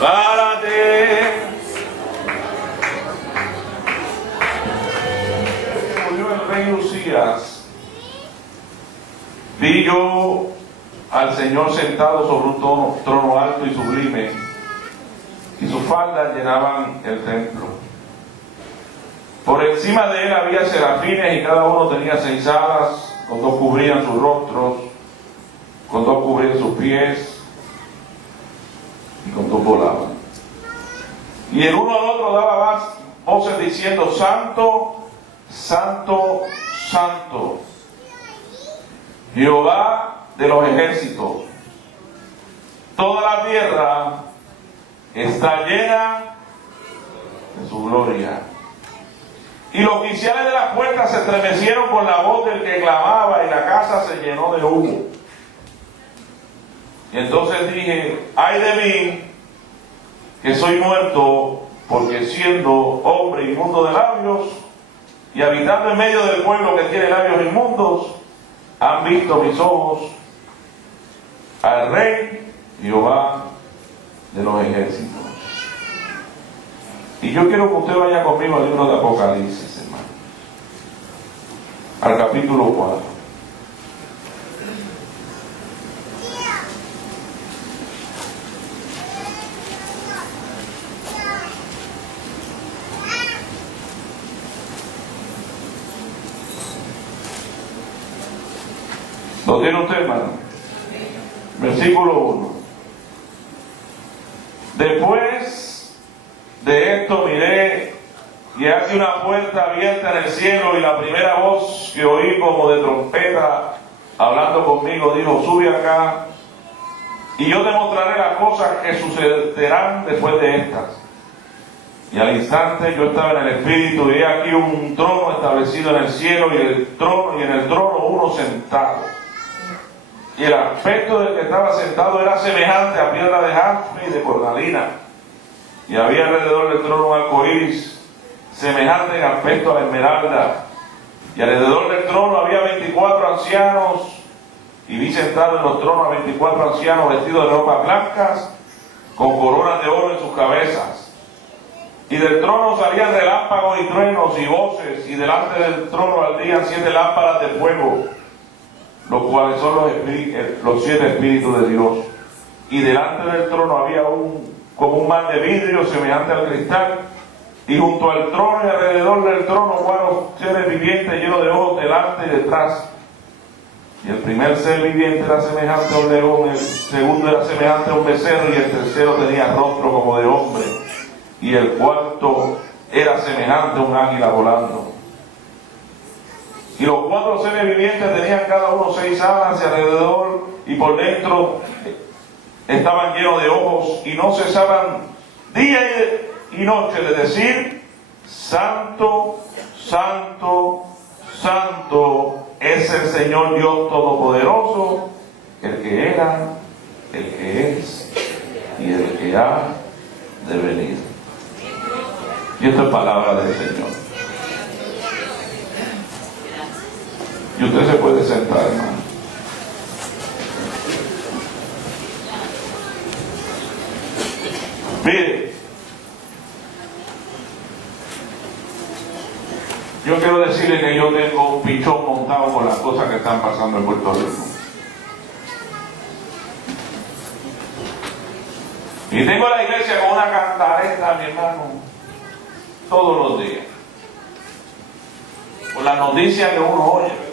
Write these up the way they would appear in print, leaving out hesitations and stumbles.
párate. Murió el rey Usías, vi yo al Señor sentado sobre un trono alto y sublime, y sus faldas llenaban el templo. Por encima de él había serafines, y cada uno tenía 6 alas, con 2 cubrían sus rostros, con 2 cubrían sus pies, y con 2 volaban. Y el uno al otro daba voces diciendo: Santo, Santo, Santo, Jehová de los ejércitos, toda la tierra está llena de su gloria. Y los oficiales de las puertas se estremecieron con la voz del que clamaba, y la casa se llenó de humo. Y entonces dije: ay de mí, que soy muerto, porque siendo hombre inmundo de labios, y habitando en medio del pueblo que tiene labios inmundos, han visto mis ojos al Rey Jehová de los ejércitos. Y yo quiero que usted vaya conmigo al libro de Apocalipsis, hermano, al capítulo 4. ¿Lo tiene usted, hermano? Versículo 1. Después de esto miré, y hace una puerta abierta en el cielo, y la primera voz que oí como de trompeta hablando conmigo dijo: sube acá, y yo te mostraré las cosas que sucederán después de estas. Y al instante yo estaba en el Espíritu, y he aquí un trono establecido en el cielo, y en el trono uno sentado. Y el aspecto del que estaba sentado era semejante a piedra de jaspe y de cornalina. Y había alrededor del trono un arco iris, semejante en aspecto a la esmeralda. Y alrededor del trono había 24 ancianos, y vi sentados en los tronos a 24 ancianos vestidos de ropas blancas, con coronas de oro en sus cabezas. Y del trono salían relámpagos y truenos y voces, y delante del trono ardían 7 lámparas de fuego, los cuales son los 7 espíritus de Dios. Y delante del trono había como un mar de vidrio semejante al cristal, y junto al trono y alrededor del trono 4 seres vivientes llenos de ojos delante y detrás. Y el primer ser viviente era semejante a un león, el segundo era semejante a un becerro, y el tercero tenía rostro como de hombre, y el cuarto era semejante a un águila volando. Y los 4 seres vivientes tenían cada uno 6 alas, y alrededor y por dentro estaban llenos de ojos, y no cesaban día y noche de decir: Santo, Santo, Santo es el Señor Dios Todopoderoso, el que era, el que es y el que ha de venir. Y esta es palabra del Señor. Y usted se puede sentar, hermano. Mire, yo quiero decirle que yo tengo un pichón montado por las cosas que están pasando en Puerto Rico. Y tengo la iglesia con una cantareta, mi hermano, todos los días, por las noticias que uno oye, ¿verdad?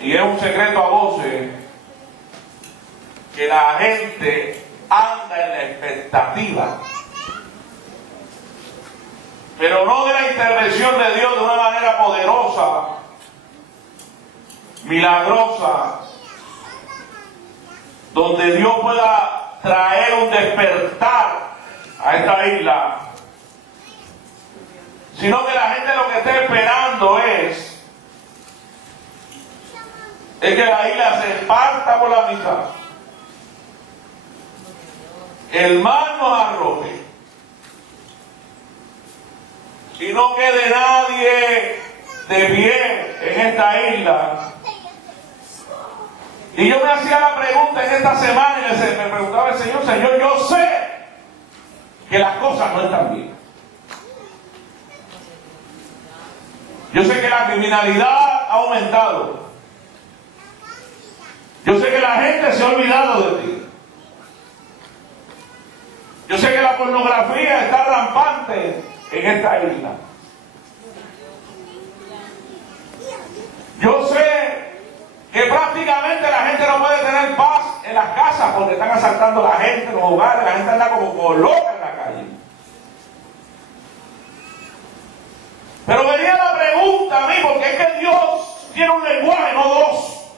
Y es un secreto a voces que la gente anda en la expectativa, pero no de la intervención de Dios de una manera poderosa, milagrosa, donde Dios pueda traer un despertar a esta isla, sino que la gente lo que está esperando es que la isla se parta por la mitad, el mar nos arroje y no quede nadie de pie en esta isla, Y yo me hacía la pregunta en esta semana y me preguntaba el Señor, Señor, yo sé que las cosas no están bien. Yo sé que la criminalidad ha aumentado. Yo sé que la gente se ha olvidado de ti. Yo sé que la pornografía está rampante en esta isla. Yo sé que prácticamente la gente no puede tener paz en las casas porque están asaltando a la gente, los hogares, la gente anda como loca en la calle. Pero venía la pregunta a mí, porque es que Dios tiene un lenguaje, no dos,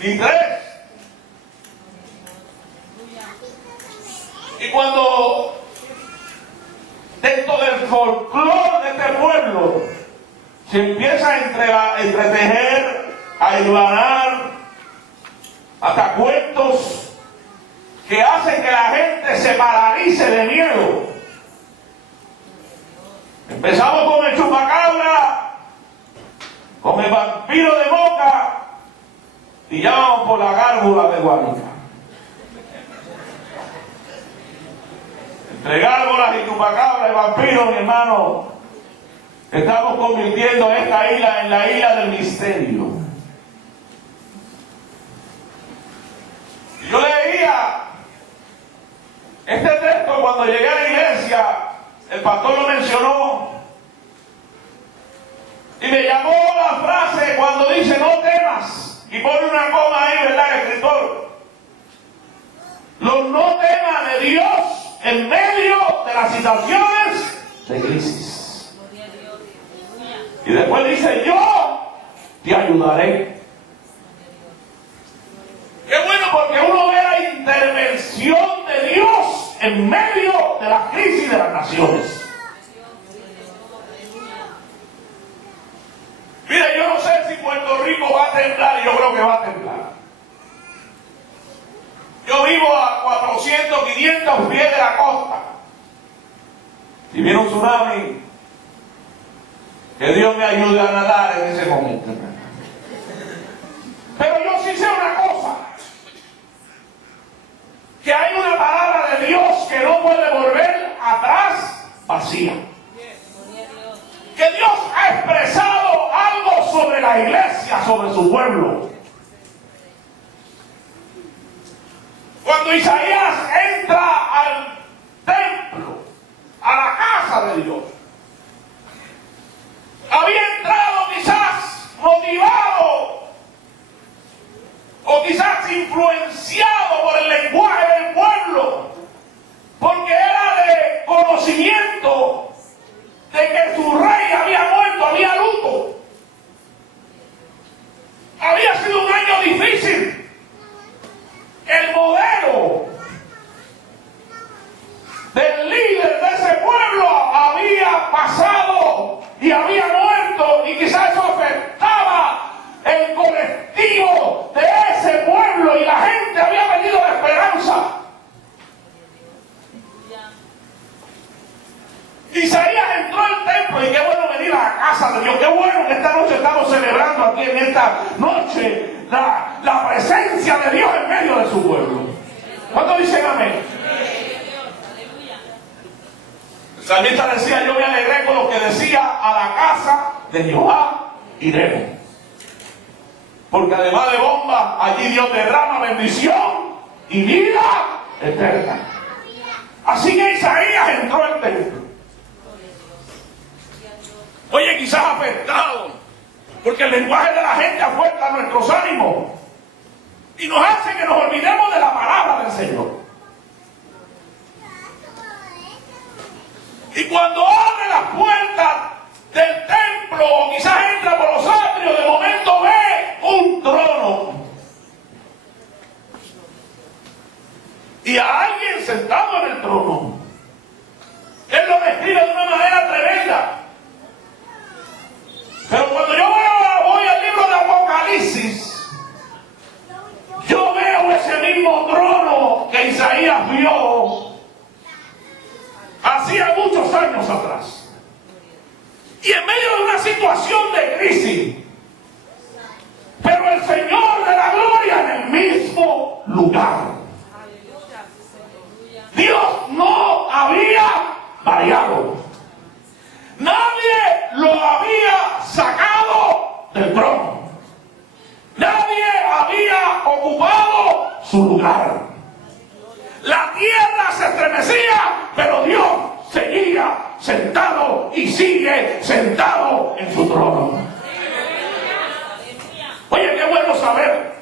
ni tres. Y cuando dentro del folclore de este pueblo se empieza a entretejer, a hilvanar, hasta cuentos que hacen que la gente se paralice de miedo. Empezamos con el chupacabra, con el vampiro de Moca, y ya vamos por la gárgola de Guanica. Entre gárgolas y chupacabra y vampiros, mi hermano, estamos convirtiendo esta isla en la isla del misterio. Yo leía este texto cuando llegué a la iglesia, el pastor lo mencionó, y me llamó la frase cuando dice no temas, y pone una coma ahí, ¿verdad, el escritor? Los no temas de Dios en medio de las situaciones de crisis. Y después dice, yo te ayudaré. Qué bueno, porque uno ve la intervención de Dios en medio de la crisis de las naciones. Mire, yo no sé si Puerto Rico va a temblar, y yo creo que va a temblar. Yo vivo a 400, 500 pies de la costa. Si viene un tsunami, que Dios me ayude a nadar en ese momento. Pero yo sí sé una cosa, que hay una palabra de Dios que no puede volver atrás vacía. Que Dios ha expresado algo sobre la iglesia, sobre su pueblo. Cuando Isaías entra al templo, a la casa de Dios, había entrado quizás motivado o quizás influenciado por el lenguaje del pueblo, porque era de conocimiento de que su rey había muerto, había luto. Había sido un año difícil. El modelo del líder de ese pueblo había pasado y había muerto, y quizás eso afectaba el colectivo de ese pueblo y la gente había perdido la esperanza. Isaías entró al templo, y qué bueno venir a la casa de Dios, qué bueno que esta noche estamos celebrando aquí en esta noche la presencia de Dios en medio de su pueblo. ¿Cuántos dicen amén? El salmista decía, yo me alegré con lo que decía, a la casa de Jehová iremos. Porque además de bombas, allí Dios derrama bendición y vida eterna. Así que Isaías entró al templo. Oye, quizás afectado, porque el lenguaje de la gente afecta nuestros ánimos y nos hace que nos olvidemos de la palabra del Señor. Y cuando abre las puertas del templo, o quizás entra por los atrios, de momento ve un trono y a alguien sentado en el trono. Él lo describe de una manera tremenda. Pero cuando yo voy al libro de Apocalipsis, yo veo ese mismo trono que Isaías vio hacía muchos años atrás. Y en medio de una situación de crisis, pero pero el Señor de la gloria en el mismo lugar. Dios no había variado. Nadie lo había sacado del trono. Nadie había ocupado su lugar. La tierra se estremecía, pero Dios seguía sentado y sigue sentado en su trono. Oye, qué bueno saber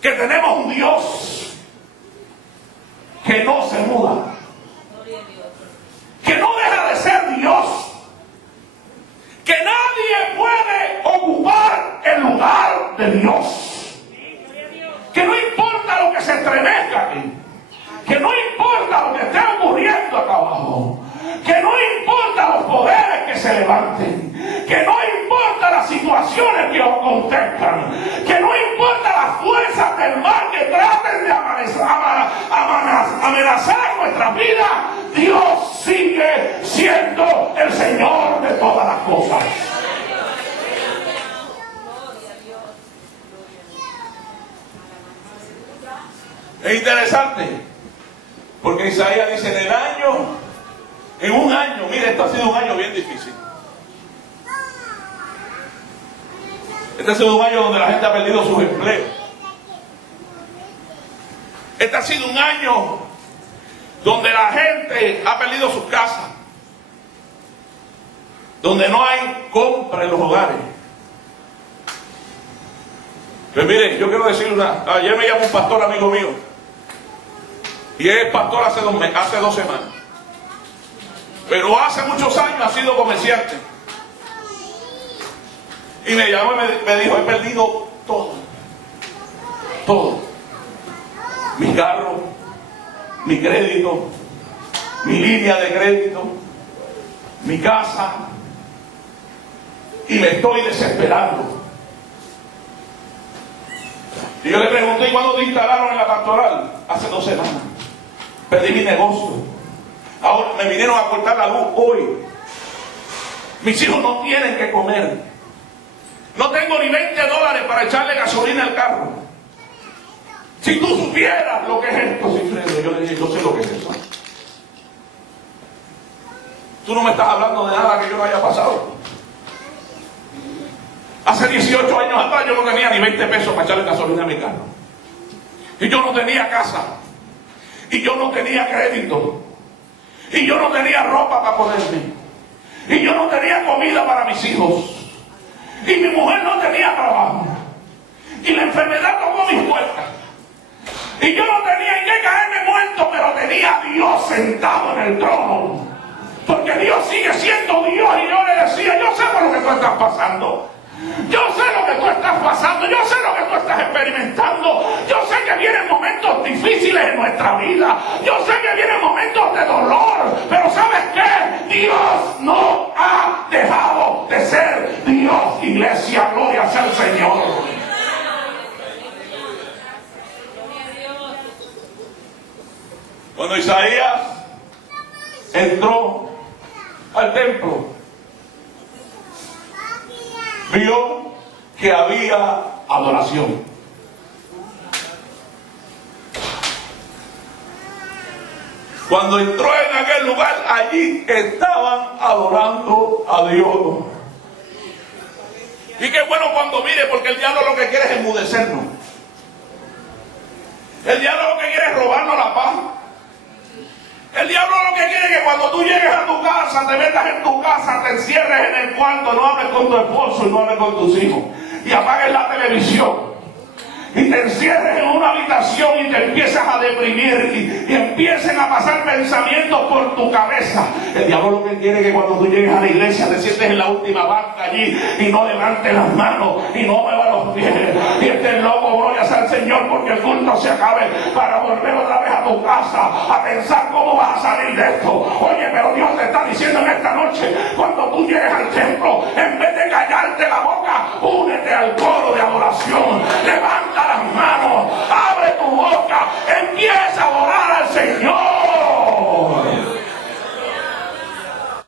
que tenemos un Dios que no se muda, que no deja de ser Dios, que nadie puede ocupar el lugar de Dios, que no importa lo que se estremezca aquí, que no importa lo que esté ocurriendo acá abajo, que no importa los poderes que se levanten, que no importa las situaciones que acontezcan, que no importa las fuerzas del mal que traten de amenazar nuestra vida, Dios sigue siendo el Señor de todas las cosas. Es interesante, porque Isaías dice en un año, mire, esto ha sido un año bien difícil. Este ha sido un año donde la gente ha perdido sus empleos. Este ha sido un año donde la gente ha perdido sus casas, donde no hay compra en los hogares. Pues mire, yo quiero decirle ayer me llamó un pastor amigo mío, y es pastor hace 2 semanas, pero hace muchos años ha sido comerciante. Y me llamó y me dijo: he perdido todo, mi carro, mi crédito, mi línea de crédito, mi casa, y me estoy desesperando. Y yo le pregunté: ¿y cuándo te instalaron en la pastoral? Hace 2 semanas. Perdí mi negocio. Ahora me vinieron a cortar la luz hoy. Mis hijos no tienen que comer. No tengo ni $20 para echarle gasolina al carro. Si tú supieras lo que es esto, Cifredo, yo le dije: yo sé lo que es eso. Tú no me estás hablando de nada que yo no haya pasado. Hace 18 años atrás yo no tenía ni 20 pesos para echarle gasolina a mi carro. Y yo no tenía casa. Y yo no tenía crédito. Y yo no tenía ropa para ponerme. Y yo no tenía comida para mis hijos. Y mi mujer no tenía trabajo. Y la enfermedad tomó mis puertas. Y yo no tenía en qué caerme muerto, pero tenía a Dios sentado en el trono. Porque Dios sigue siendo Dios. Y yo le decía: yo sé por lo que tú estás pasando. Yo sé lo que tú estás pasando, yo sé lo que tú estás experimentando, yo sé que vienen momentos difíciles en nuestra vida, yo sé que vienen momentos de dolor, pero ¿sabes qué? Dios no ha dejado de ser Dios, iglesia, gloria sea al Señor. Cuando Isaías entró al templo, vio que había adoración. Cuando entró en aquel lugar, allí estaban adorando a Dios. Y qué bueno cuando mire, porque el diablo lo que quiere es enmudecernos. El diablo lo que quiere es robarnos la paz. El diablo lo que quiere es que cuando tú llegues a tu casa, te metas en tu casa, te encierres en el cuarto, no hables con tu esposo y no hables con tus hijos, y apagues la televisión, y te encierres en una habitación y te empiezas a deprimir, y empiecen a pasar pensamientos por tu cabeza. El diablo lo que quiere es que cuando tú llegues a la iglesia te sientes en la última banca allí y no levantes las manos y no muevas los pies y estés loco, gloria sea al Señor, porque el culto se acabe, para volver otra vez a tu casa a pensar cómo vas a salir de esto. Oye, pero Dios te está diciendo en esta noche: cuando tú llegues al templo, en vez de callarte la boca, únete al coro de adoración, levanta las manos